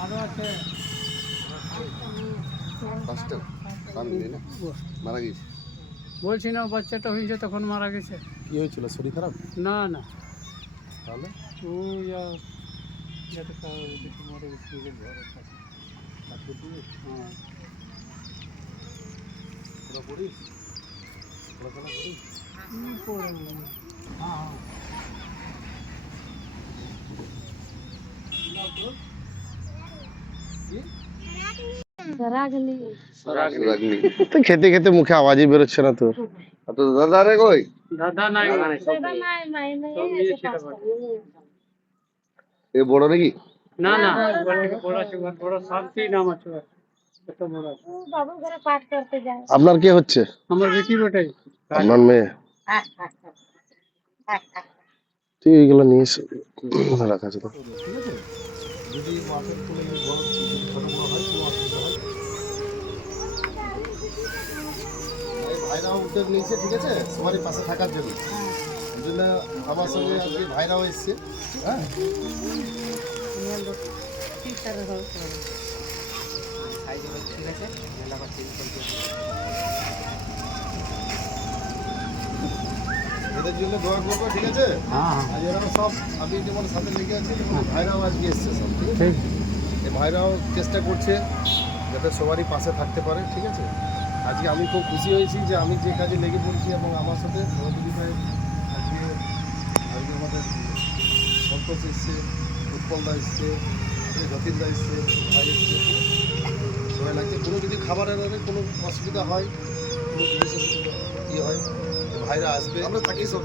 আরো আছে মারা গেছে বলছি না বাচ্চাটা হয়েছে তখন মারা গেছে। কি হয়েছিল, শরীর খারাপ? না না তাহলে ওই যেটা মরে গেছে ঘরের পাশে। হ্যাঁ তোরা পড়িস, পড়াশোনা করিস? হ্যাঁ হ্যাঁ তো খেতে খেতে মুখে আওয়াজই বেরোচ্ছে না তোর। তো দাদা রে কই? দাদা নাই এ বড় নাকি? না না বড় আছে বড় শান্তি নাম আছে এত বড় আছে। আপনার কে হচ্ছে? আমার বেটি বেটাই আপনার মেয়ে? ঠিক এগুলো নিয়ে এসে রাখা আছে তো। ঠিক আছে, যদি মাছের কোনো ছোট বড় হয় কোনো অসুবিধা হয়, ভাইরাও উদ্যোগ নিয়েছে। ঠিক আছে, সবারই পাশে থাকার জন্য। এই জন্য আমার সঙ্গে আজকে ভাইরাও এসছে। হ্যাঁ এদের জন্য দোয়া করবো। ঠিক আছে, আর এরা সব আমি যেমন সাথে লেগে আছি, ভাইরাও আজকে এসছে সব। ঠিক আছে, এই ভাইরাও চেষ্টা করছে যাতে সবারই পাশে থাকতে পারে। ঠিক আছে, আজকে আমি খুব খুশি হয়েছি যে আমি যে কাজে লেগে পড়ছি এবং আমার সাথে সহযোগিতায় আজকে আজকে আমাদের সন্তোষ এসছে, উৎপলদা এসছে, যতীনদা এসছে, ভাই এসছে, সবাই লাগছে। কোনো যদি খাবারের কোনো অসুবিধা হয়, কোনো জিনিসের ইয়ে হয়, ভাইরা আসবে। আমরা থাকি সব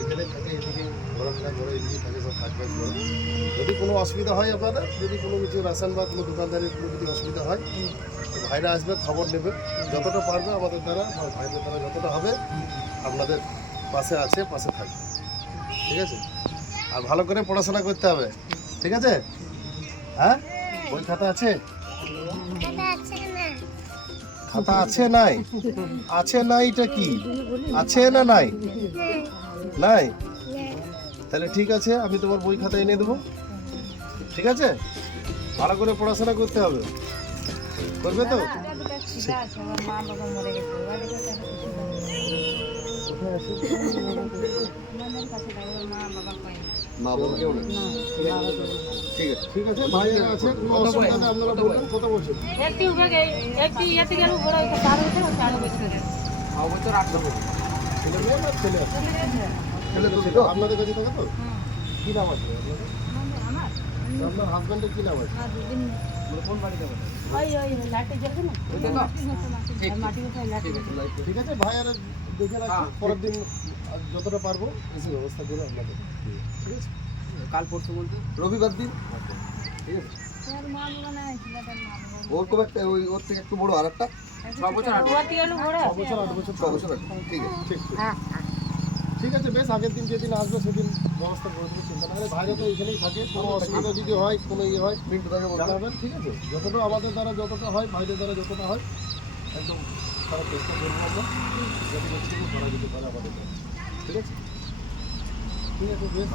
এখানে থাকে, এদিকে ঘোরাফেরা করে, এদিকে থাকে, সব থাকবে। যদি কোনো অসুবিধা হয় আপনাদের, যদি কোনো কিছু রাসায়ন বা কোনো দোকানদারের কোনো যদি অসুবিধা হয়, ভাইরা আসবে, খবর নেবে, যতটা পারবে আমাদের দ্বারা বা ভাইদের দ্বারা যতটা হবে আপনাদের পাশে আছে, পাশে থাকবে। ঠিক আছে, আর ভালো করে পড়াশোনা করতে হবে। ঠিক আছে, হ্যাঁ বই খাতা আছে? খাতা আছে নাই? আছে নাই, এটা কি আছে না নাই? নাই? তাহলে ঠিক আছে, আমি তোমার বই খাতা এনে দেবো। ঠিক আছে, ভালো করে পড়াশোনা করতে হবে, করবে তো? ঠিক আছে, ভাইয়েরা আছে, কোনো অসুবিধা নেই, আপনারা বলবেন। কথা বলছেন ছেলে মেয়ে না ছেলে আছে? ছেলে তো আপনাদের কাছে থাকে তো? কি নাম আছে আপনাদের? আপনার হাজব্যান্ডের কি নাম আছে? কোন বাড়িতে? ঠিক আছে, ভাইয়ারা দেখে রাখছি, পরের দিন যতটা পারবো এসে ব্যবস্থা করে আপনাদের। ঠিক আছে, কাল পরশু বলতে রবিবার দিন। ঠিক আছে, ওর খুব একটা ওর থেকে একটু বড় আর একটা 6 বছর 8 বছর 6 বছর। ঠিক আছে, ঠিক ঠিক আছে, বেশ। আগের দিন যেদিন আসবে সেদিন ব্যবস্থা করে দেবো, চিন্তা না করে। ভাইরা তো এখানেই থাকে, কোনো অসুবিধা যদি হয়, কোনো ইয়ে হয় জানাবেন। ঠিক আছে, যতটা আমাদের দ্বারা যতটা হয়, ভাইদের দ্বারা যতটা হয়, একদম তারা চেষ্টা করবো আমরা যাতে কিছু করা যেতে পারে আমাদের দ্বারা। ঠিক আছে, ঠিক আছে, বেশ।